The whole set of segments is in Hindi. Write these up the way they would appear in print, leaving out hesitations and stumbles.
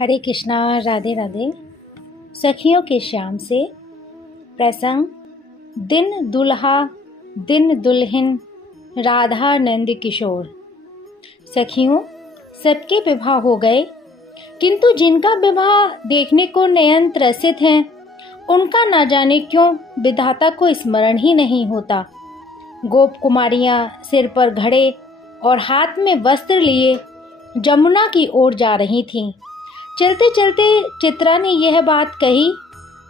हरे कृष्णा। राधे राधे। सखियों के श्याम से प्रसंग दिन दुल्हा दिन दुल्हन राधा नंद किशोर। सखियों, सबके विवाह हो गए, किंतु जिनका विवाह देखने को नयन त्रसित हैं, उनका ना जाने क्यों विधाता को स्मरण ही नहीं होता। गोप कुमारियां सिर पर घड़े और हाथ में वस्त्र लिए जमुना की ओर जा रही थीं। चलते चलते चित्रा ने यह बात कही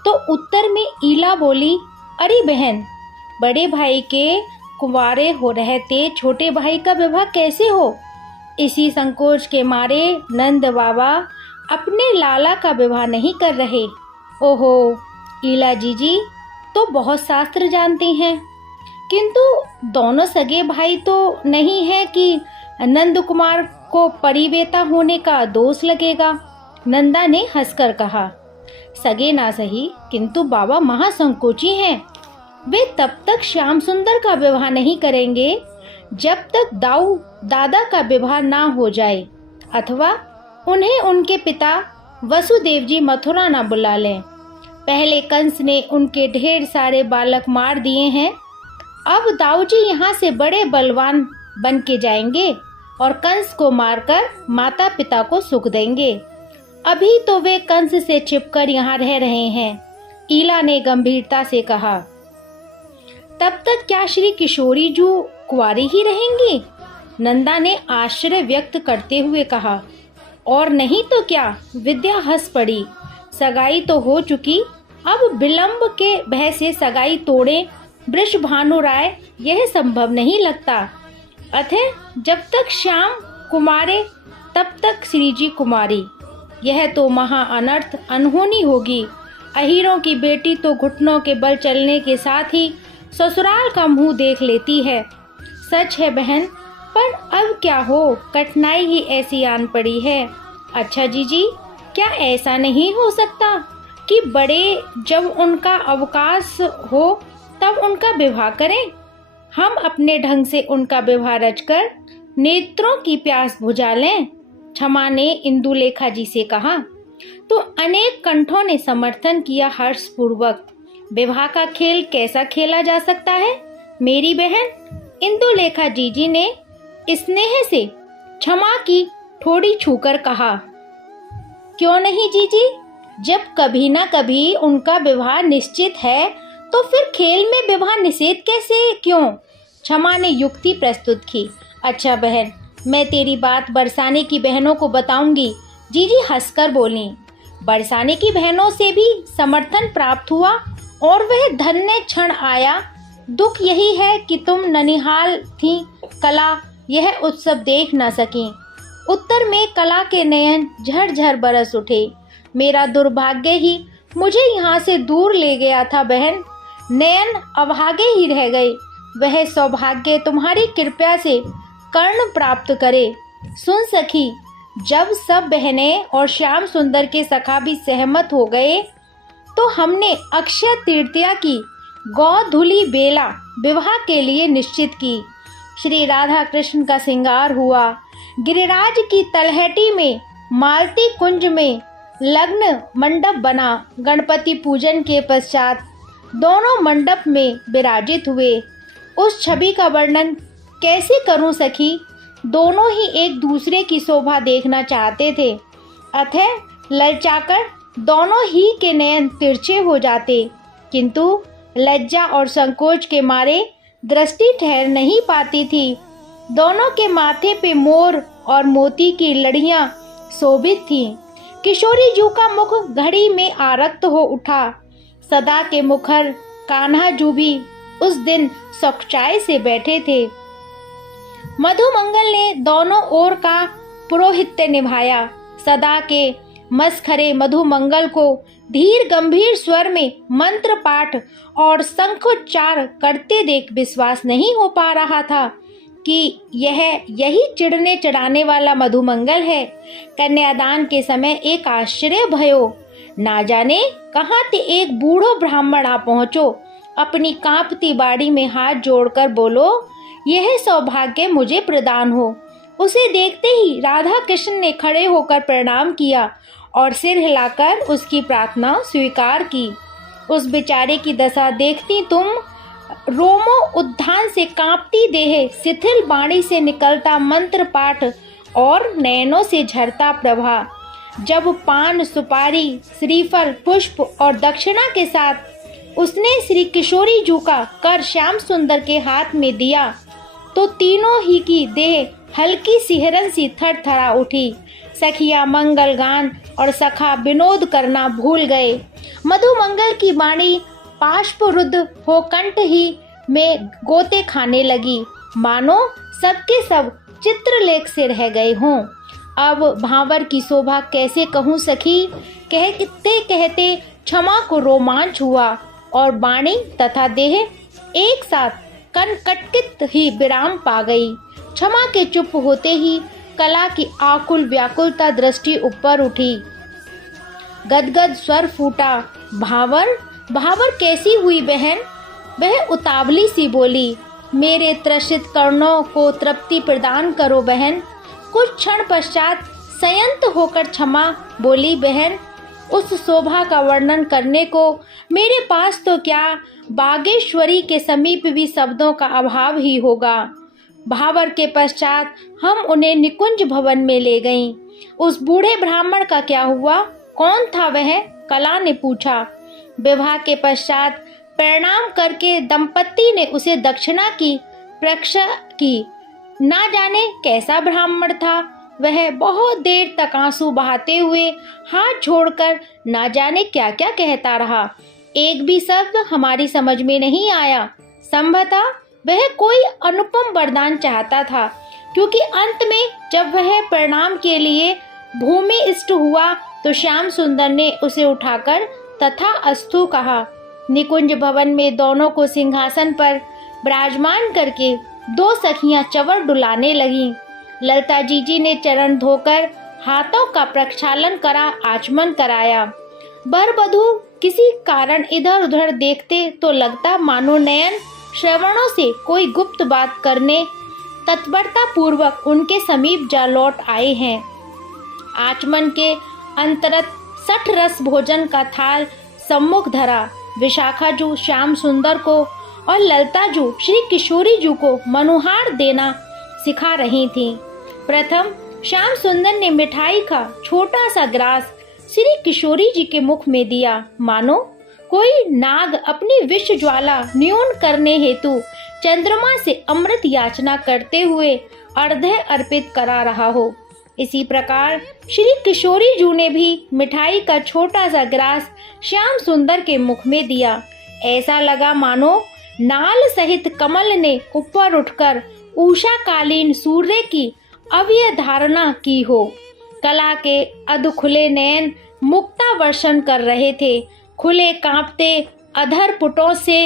तो उत्तर में ईला बोली, अरे बहन, बड़े भाई के कुंवारे हो रहते छोटे भाई का विवाह कैसे हो? इसी संकोच के मारे नंद बाबा अपने लाला का विवाह नहीं कर रहे। ओहो, ईला जीजी तो बहुत शास्त्र जानती हैं, किंतु दोनों सगे भाई तो नहीं है कि नंद कुमार को परिवेता होने का दोष लगेगा। नंदा ने हंसकर कहा, सगे ना सही, किंतु बाबा महासंकोची हैं। वे तब तक श्याम सुंदर का विवाह नहीं करेंगे जब तक दादा का विवाह ना हो जाए, अथवा उन्हें उनके पिता वसुदेव जी मथुरा ना बुला लें। पहले कंस ने उनके ढेर सारे बालक मार दिए हैं, अब दाऊ जी यहाँ से बड़े बलवान बन के जाएंगे और कंस को मारकर माता पिता को सुख देंगे। अभी तो वे कंस से छिपकर यहाँ रह रहे हैं। ईला ने गंभीरता से कहा, तब तक क्या श्री किशोरी जू कुंवारी ही रहेंगी? नंदा ने आश्चर्य व्यक्त करते हुए कहा, और नहीं तो क्या? विद्या हंस पड़ी। सगाई तो हो चुकी, अब विलंब के भय से सगाई तोड़े वृषभानु राय, यह संभव नहीं लगता। अतः जब तक श्याम कुमारे तब तक श्रीजी कुमारी, यह तो महा अनर्थ अनहोनी होगी। अहीरों की बेटी तो घुटनों के बल चलने के साथ ही ससुराल का मुंह देख लेती है। सच है बहन, पर अब क्या हो, कठिनाई ही ऐसी आन पड़ी है। अच्छा जीजी, क्या ऐसा नहीं हो सकता कि बड़े जब उनका अवकाश हो तब उनका विवाह करें? हम अपने ढंग से उनका विवाह रचकर नेत्रों की प्यास बुझा लें। क्षमा ने इंदुलेखा जी से कहा तो अनेक कंठों ने समर्थन किया हर्षपूर्वक। विवाह का खेल कैसा खेला जा सकता है मेरी बहन? इंदुलेखा जीजी ने स्नेह से क्षमा की थोड़ी छूकर कहा, क्यों नहीं जीजी, जब कभी ना कभी उनका विवाह निश्चित है तो फिर खेल में विवाह निषेध कैसे क्यों? क्षमा ने युक्ति प्रस्तुत की। अच्छा बहन, मैं तेरी बात बरसाने की बहनों को बताऊंगी। जीजी हंसकर बोली, बरसाने की बहनों से भी समर्थन प्राप्त हुआ और वह धन्य क्षण आया। दुख यही है कि तुम ननिहाल थी कला, यह उत्सव देख न सकी। उत्तर में कला के नयन झरझर बरस उठे। मेरा दुर्भाग्य ही मुझे यहाँ से दूर ले गया था बहन, नयन अभागे ही रह गए। वह सौभाग्य तुम्हारी कृपा से कर्ण प्राप्त करे। सुन सखी, जब सब बहनें और श्याम सुंदर के सखा भी सहमत हो गए तो हमने अक्षय तृतीया की गौधुली बेला विवाह के लिए निश्चित की। श्री राधा कृष्ण का श्रृंगार हुआ। गिरिराज की तलहटी में मालती कुंज में लग्न मंडप बना। गणपति पूजन के पश्चात दोनों मंडप में विराजित हुए। उस छवि का वर्णन कैसे करूं सखी? दोनों ही एक दूसरे की शोभा देखना चाहते थे, अतः ललचाकर दोनों ही के नयन तिरछे हो जाते, किंतु लज्जा और संकोच के मारे दृष्टि ठहर नहीं पाती थी। दोनों के माथे पे मोर और मोती की लड़ियां शोभित थीं। किशोरी जू का मुख घड़ी में आरक्त हो उठा। सदा के मुखर कान्हा जू भी उस दिन सौख्चाई से बैठे थे। मधुमंगल ने दोनों ओर का पुरोहित्य निभाया। सदा के मस्खरे मधुमंगल को धीर गंभीर स्वर में मंत्र पाठ और शंखोच्चार करते देख विश्वास नहीं हो पा रहा था कि यही चिढ़ने चढ़ाने वाला मधुमंगल है। कन्यादान के समय एक आश्चर्य भयो। ना जाने कहाँ ते एक बूढ़ो ब्राह्मण आ पहुँचो। अपनी कांपती बाड़ी में हाथ जोड़कर बोलो, यह सौभाग्य मुझे प्रदान हो। उसे देखते ही राधा कृष्ण ने खड़े होकर प्रणाम किया और सिर हिलाकर उसकी प्रार्थना स्वीकार की। उस बेचारे की दशा देखती तुम, रोमो उद्धान से कांपती देह, शिथिल बाणी से निकलता मंत्र पाठ और नयनों से झरता प्रभा। जब पान, सुपारी, श्रीफल, पुष्प और दक्षिणा के साथ उसने श्री किशोरी जू का कर श्याम सुंदर के हाथ में दिया तो तीनों ही की देह हल्की सिहरन सी थरथरा उठी। सखिया मंगल गान और सखा विनोद करना भूल गए। मधुमंगल की वाणी पाशपुरुद्ध हो कंठ ही में गोते खाने लगी, मानो सबके सब चित्रलेख से रह गए हों। अब भांवर की शोभा कैसे कहूँ सखी, कहते कहते क्षमा को रोमांच हुआ और वाणी तथा देह एक साथ कनकटित ही विराम पा गई। क्षमा के चुप होते ही कला की आकुल व्याकुलता दृष्टि ऊपर उठी। गदगद स्वर फूटा, भावर भावर कैसी हुई बहन? वह उतावली सी बोली, मेरे त्रसित कर्णों को तृप्ति प्रदान करो बहन। कुछ क्षण पश्चात संयत होकर क्षमा बोली, बहन उस शोभा का वर्णन करने को मेरे पास तो क्या बागेश्वरी के समीप भी शब्दों का अभाव ही होगा। भावर के पश्चात हम उन्हें निकुंज भवन में ले गईं। उस बूढ़े ब्राह्मण का क्या हुआ? कौन था वह? कला ने पूछा। विवाह के पश्चात प्रणाम करके दंपति ने उसे दक्षिणा की प्रक्षा की। ना जाने कैसा ब्राह्मण था वह, बहुत देर तक आंसू बहाते हुए हाथ छोड़कर ना जाने क्या क्या कहता रहा। एक भी शब्द हमारी समझ में नहीं आया। संभवतः वह कोई अनुपम वरदान चाहता था, क्योंकि अंत में जब वह प्रणाम के लिए भूमिष्ठ हुआ तो श्याम सुंदर ने उसे उठाकर तथा अस्तु कहा। निकुंज भवन में दोनों को सिंहासन पर विराजमान करके दो सखियां चवर डुलाने लगीं। ललता जीजी ने चरण धोकर हाथों का प्रक्षालन करा, आचमन कराया। वर वधू किसी कारण इधर उधर देखते तो लगता मानो नयन श्रवणों से कोई गुप्त बात करने तत्परता पूर्वक उनके समीप जा लौट आए हैं। आचमन के अंतरत 60 रस भोजन का थाल सम्मुख धरा। विशाखा जू श्याम सुंदर को और ललता जू श्री किशोरी जू को मनुहार देना सिखा रही थीं। प्रथम श्याम सुंदर ने मिठाई का छोटा सा ग्रास श्री किशोरी जी के मुख में दिया, मानो कोई नाग अपनी विष ज्वाला न्यून करने हेतु चंद्रमा से अमृत याचना करते हुए अर्घ्य अर्पित करा रहा हो। इसी प्रकार श्री किशोरी जू ने भी मिठाई का छोटा सा ग्रास श्याम सुंदर के मुख में दिया। ऐसा लगा मानो नाल सहित कमल ने ऊपर उठकर उषा कालीन सूर्य की अव्यय धारणा की हो। कला के अधखुले नयन मुक्ता वर्षण कर रहे थे। खुले कांपते अधर पुटों से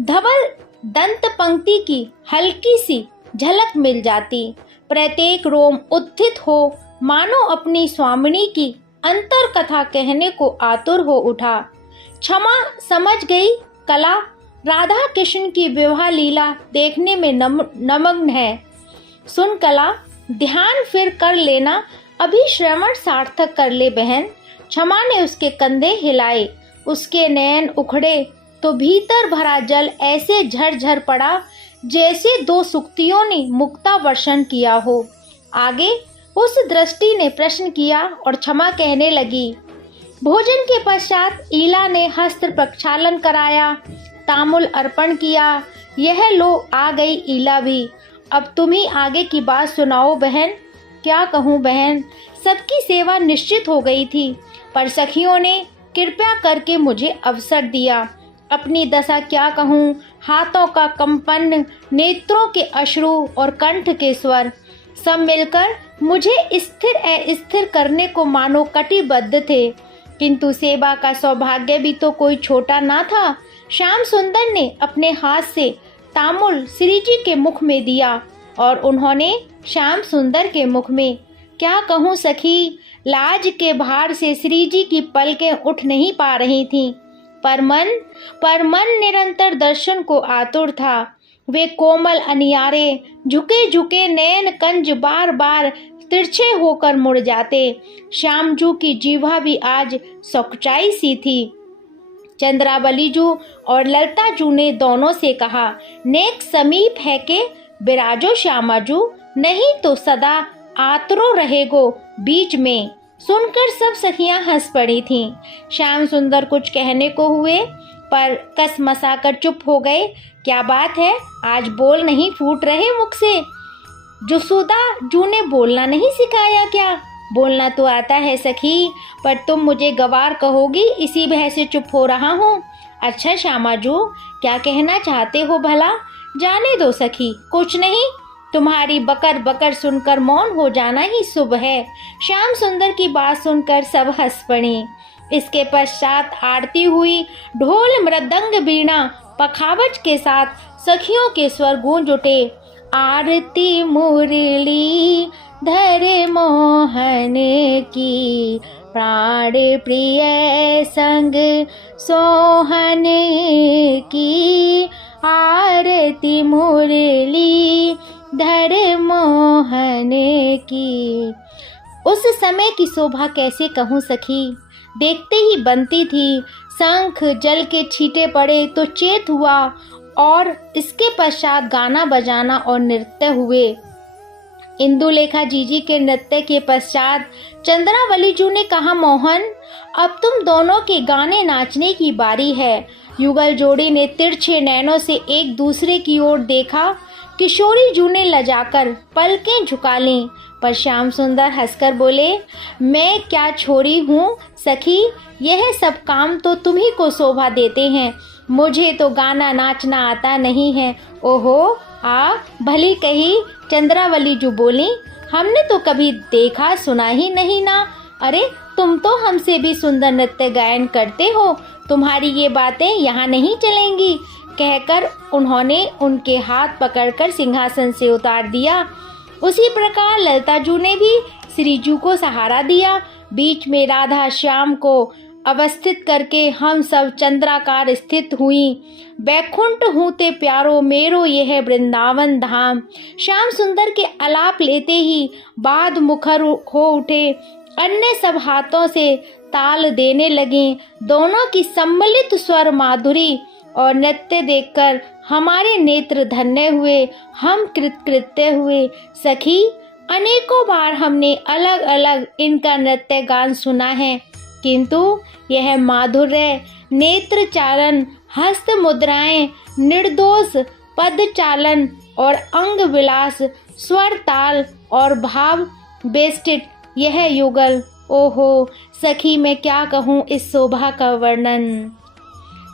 धवल दंत पंक्ति की हल्की सी झलक मिल जाती। प्रत्येक रोम उत्थित हो मानो अपनी स्वामिनी की अंतर कथा कहने को आतुर हो उठा। क्षमा समझ गई कला राधा कृष्ण की विवाह लीला देखने में नमग्न है। सुन कला, ध्यान फिर कर लेना, अभी श्रवण सार्थक कर ले बहन। क्षमा ने उसके कंधे हिलाए। उसके नयन उखड़े तो भीतर भरा जल ऐसे झरझर पड़ा जैसे दो सुक्तियों ने मुक्ता वर्षण किया हो। आगे उस दृष्टि ने प्रश्न किया और क्षमा कहने लगी। भोजन के पश्चात ईला ने हस्त प्रक्षालन कराया, तांबूल अर्पण किया। यह लो आ गई ईला भी। अब तुम ही आगे की बात सुनाओ बहन। क्या कहूँ बहन, सबकी सेवा निश्चित हो गई थी, पर सखियों ने कृपया करके मुझे अवसर दिया। अपनी दशा क्या कहूँ, हाथों का कंपन, नेत्रों के अश्रु और कंठ के स्वर सब मिलकर मुझे स्थिर अस्थिर करने को मानो कटिबद्ध थे। किंतु सेवा का सौभाग्य भी तो कोई छोटा ना था। श्याम सुंदर ने अपने हाथ से तांबूल श्री जी के मुख में दिया और उन्होंने श्याम सुंदर के मुख में। क्या कहूँ सखी, लाज के भार से श्री जी की पलकें उठ नहीं पा रही थीं, पर मन निरंतर दर्शन को आतुर था। वे कोमल अनियारे झुके झुके नयन कंज बार बार तिरछे होकर मुड़ जाते। श्यामजू की जीवा भी आज सकुचाई सी थी। चंद्रावलीजू और ललताजू ने दोनों से कहा, नेक समीप है के बिराजो श्यामाजू, नहीं तो सदा आतरो रहेगो बीच में। सुनकर सब सखियां हंस पड़ी थीं। श्याम सुंदर कुछ कहने को हुए पर कसमसा कर चुप हो गए। क्या बात है, आज बोल नहीं फूट रहे मुख से? जसोदा जू ने बोलना नहीं सिखाया क्या? बोलना तो आता है सखी, पर तुम मुझे गवार कहोगी, इसी भय से चुप हो रहा हूँ। अच्छा श्यामाजू, क्या कहना चाहते हो भला? जाने दो सखी, कुछ नहीं, तुम्हारी बकर बकर सुनकर मौन हो जाना ही शुभ है। श्याम सुंदर की बात सुनकर सब हंस पड़ी। इसके पश्चात आरती हुई। ढोल मृदंग वीणा पखावज के साथ सखियों के स्वर गूंज उठे। आरती मुरली धर मोहन की, प्राण प्रिय संग सोहन की। आरती मुरली धर मोहन की। उस समय की शोभा कैसे कहूँ सखी, देखते ही बनती थी। शंख जल के छींटे पड़े तो चेत हुआ और इसके पश्चात गाना बजाना और नृत्य हुए। इंदुलेखा जीजी के नृत्य के पश्चात चंद्रावलीजू ने कहा, मोहन अब तुम दोनों के गाने नाचने की बारी है। युगल जोड़ी ने तिरछे नैनों से एक दूसरे की ओर देखा। किशोरी जू ने लजाकर पलकें झुका लीं, पर श्याम सुंदर हंसकर बोले, मैं क्या छोरी हूँ सखी, यह सब काम तो तुम्ही को शोभा देते हैं, मुझे तो गाना नाचना आता नहीं है। ओहो आ भली कही, चंद्रावलीजू बोली, हमने तो कभी देखा सुना ही नहीं ना। अरे तुम तो हमसे भी सुंदर नृत्य गायन करते हो, तुम्हारी ये बातें यहाँ नहीं चलेंगी। कहकर उन्होंने उनके हाथ पकड़कर सिंहासन से उतार दिया। उसी प्रकार ललताजू ने भी श्रीजू को सहारा दिया। बीच में राधा श्याम को अवस्थित करके हम सब चंद्राकार स्थित हुई। बैकुंठ हूँ ते प्यारो मेरो यह वृंदावन धाम। श्याम सुंदर के आलाप लेते ही बाद मुखर हो उठे। अन्य सब हाथों से ताल देने लगे। दोनों की सम्मिलित स्वर माधुरी और नृत्य देखकर हमारे नेत्र धन्य हुए, हम कृतकृत्य हुए। सखी, अनेकों बार हमने अलग अलग इनका नृत्य गान सुना है, किंतु यह माधुर्य, नेत्र चालन, हस्त मुद्राएं, निर्दोष पद चालन और अंग विलास, स्वर ताल और भाव बेष्टित यह युगल, ओहो सखी, मैं क्या कहूँ इस शोभा का वर्णन।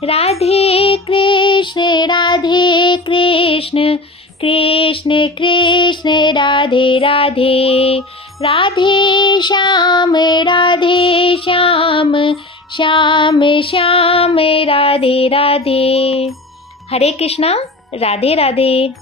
राधे कृष्ण कृष्ण कृष्ण राधे राधे, राधे श्याम श्याम श्याम राधे राधे। हरे कृष्णा, राधे राधे।